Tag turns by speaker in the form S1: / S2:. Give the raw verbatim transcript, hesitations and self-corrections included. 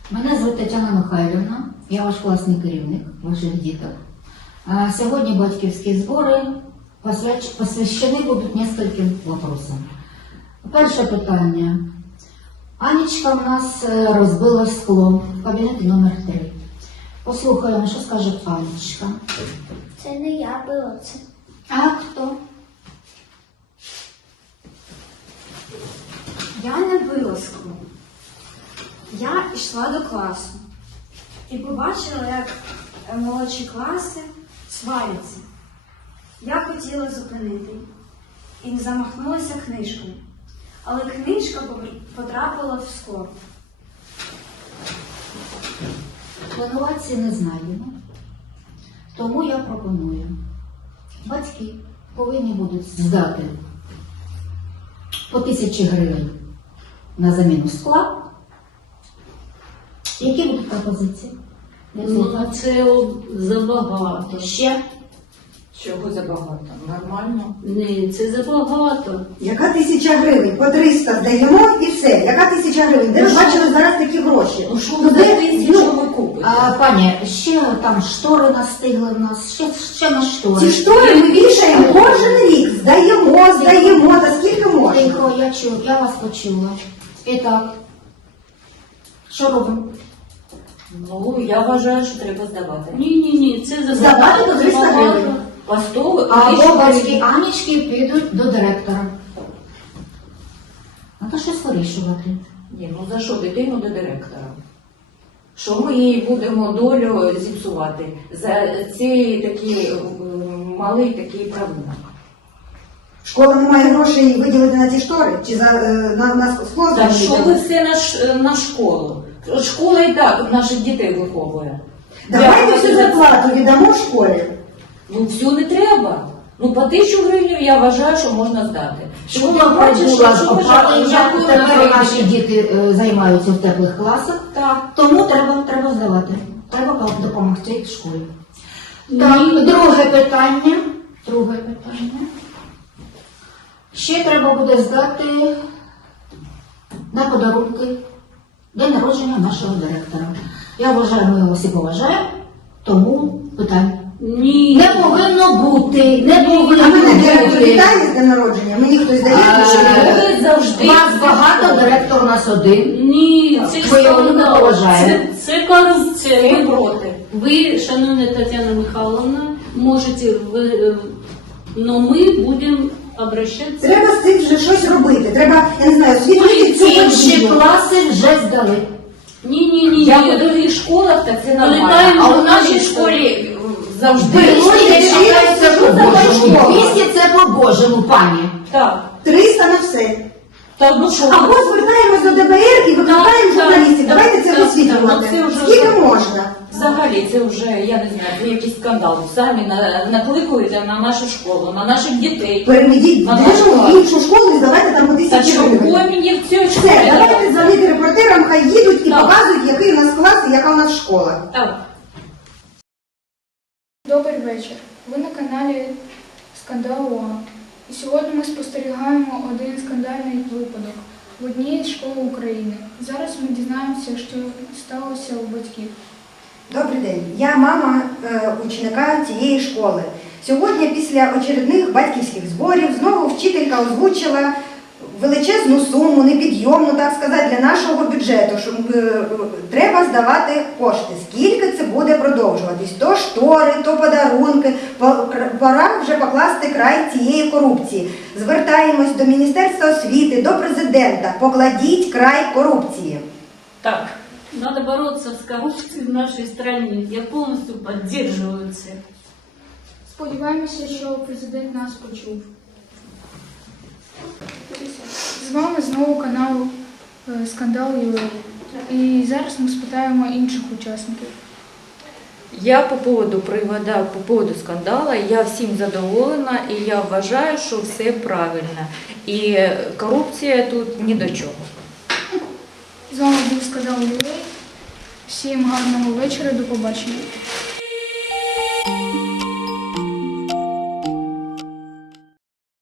S1: Мене звуть Тетяна Михайлівна, я ваш класний керівник ваших діток. А Сьогодні батьківські збори посвящ- посвящені будуть нескольким вопросам. Перше питання. Анечка в нас е, розбила скло в кабінеті номер три. Послухаємо, що скаже Анечка.
S2: Це не я била це.
S1: А хто?
S3: Я не била скло. Я йшла до класу і побачила, як молодші класи сваряться. Я хотіла зупинити і замахнулася книжкою, але книжка потрапила в скло.
S1: Винуватці не знайдено. Тому я пропоную. Батьки повинні будуть здати по тисячі гривень на заміну скла. Які будуть пропозиції?
S4: Ну, це забагато.
S1: Ще?
S5: Чого забагато? Нормально.
S4: Ні, це забагато.
S6: Яка тисяча гривень? По триста здаємо і все. Яка тисяча гривень? Де ви бачили зараз такі гроші?
S5: Ну що
S6: Ну,
S5: за
S6: де-
S5: тисячу
S6: ну,
S5: ви купите?
S1: А, пані, ще там штори настигли в нас, ще, ще на штори.
S6: Ці штори ми вішаємо кожен рік. Здаємо, здаємо, та скільки можна.
S1: Тихо, я чую, я вас почула. І так, що робимо?
S5: Ну, я вважаю, що треба здавати.
S4: Ні, ні, ні, це
S6: Здавати
S4: забагато.
S6: по триста
S4: забагато.
S6: гривень.
S5: По сто
S1: Або батьки Анічки підуть до директора. Треба щось вирішувати.
S5: Ні, ну за що дитину до директора? Що ми їй будемо долю зіпсувати за цей такий м, малий такий правнук?
S6: Школа не має грошей виділити на ці штори? Чи за, е, на, на скло
S5: Та що ви
S6: здаєте?
S5: все на, ш- на школу? Школа і так наших дітей виховує.
S6: Давайте
S5: Дякую
S6: всю
S5: за це.
S6: зарплату віддамо в школі.
S5: Ну, всю не треба. Ну, по тисячу гривень я вважаю, що можна здати.
S1: Школа
S5: я бачу, що
S1: була з
S5: школа
S1: опалення,
S5: дякую
S1: тепер
S5: на
S1: наші діти е, займаються в теплих класах,
S5: Так.
S1: тому треба, треба здавати. Треба допомогти школі.
S4: Ні.
S1: Так, друге питання. Друге питання. Ще треба буде здати на подарунки день народження нашого директора. Я вважаю, ми його всі поважаємо, тому питань.
S4: Ні.
S1: Не повинно бути, не
S6: А
S1: повинно
S6: мене директор
S1: бути.
S6: вітає з днем народження? Мені хтось дає?
S1: А,
S6: Чи ні?
S5: Ви завжди...
S1: Вас багато, директор у нас один.
S4: Ні, це
S1: Ми його не
S4: скандал.
S1: поважаємо.
S4: Це, це корупція.
S5: Ми
S4: Ви,
S5: проти.
S4: ви, шановна Тетяна Михайловна, можете, ви, е, но ми будемо обращатися.
S6: Треба з цим вже щось робити. Треба, я не знаю, освітлити цю
S1: Інші
S6: подію.
S1: класи вже здали.
S4: Ні, ні, ні.
S5: Я
S4: ні.
S5: в других школах, так це нормально.
S4: Вилітаємо
S5: А у
S4: на
S5: нашій
S4: місто.
S5: школі завжди...
S1: Двісті
S6: двісті
S1: це
S6: що за
S1: по-божому.
S6: школа?
S1: Двісті це по-божому, пані.
S5: Так.
S6: триста на все.
S5: Та ну що?
S6: Або звертаємось до ДБР і викликаємо
S4: Так,
S6: журналістів.
S4: так,
S6: Давайте це
S4: так,
S6: висвітлювати.
S5: так, ну це вже-
S6: Скільки можна?
S5: Взагалі, це вже, я не знаю, це якийсь скандал. Самі на- накликуєте на нашу школу, на наших дітей.
S6: Переведіть
S5: На
S6: в
S5: нашу
S6: другу
S5: класу.
S6: іншу школу і здавайте там по
S5: Та
S6: тисячі
S5: чого
S6: гривень.
S5: мені в цій
S6: Все,
S5: школі?
S6: давайте дзвонити репортерам, хай їдуть і
S5: Так.
S6: показують, який у нас клас і яка у нас школа.
S5: Так.
S7: Добрий вечір. Ви на каналі Скандал УА. І сьогодні ми спостерігаємо один скандальний випадок в одній з школ України. Зараз ми дізнаємося, що сталося у батьків.
S6: Добрий день. Я мама е, ученика цієї школи. Сьогодні після очередних батьківських зборів знову вчителька озвучила величезну суму, непідйомну, так сказати, для нашого бюджету, що е, треба здавати кошти. Скільки це буде продовжуватись? То штори, то подарунки. По- Пора вже покласти край цієї корупції. Звертаємось до Міністерства освіти, до президента. Покладіть край корупції.
S4: Так, надо бороться с коррупцией в нашей стране. Я полностью поддерживаю це.
S7: Сподіваємося, що президент нас почув. З вами знову канал е, Скандал ЮА. І зараз ми спитаємо інших учасників.
S5: Я по поводу привода, по поводу скандала, я всім задоволена і я вважаю, що все правильно. І корупція тут ні до чого.
S7: З вами був Скандал ЮА. Всім гарного вечора, до побачення.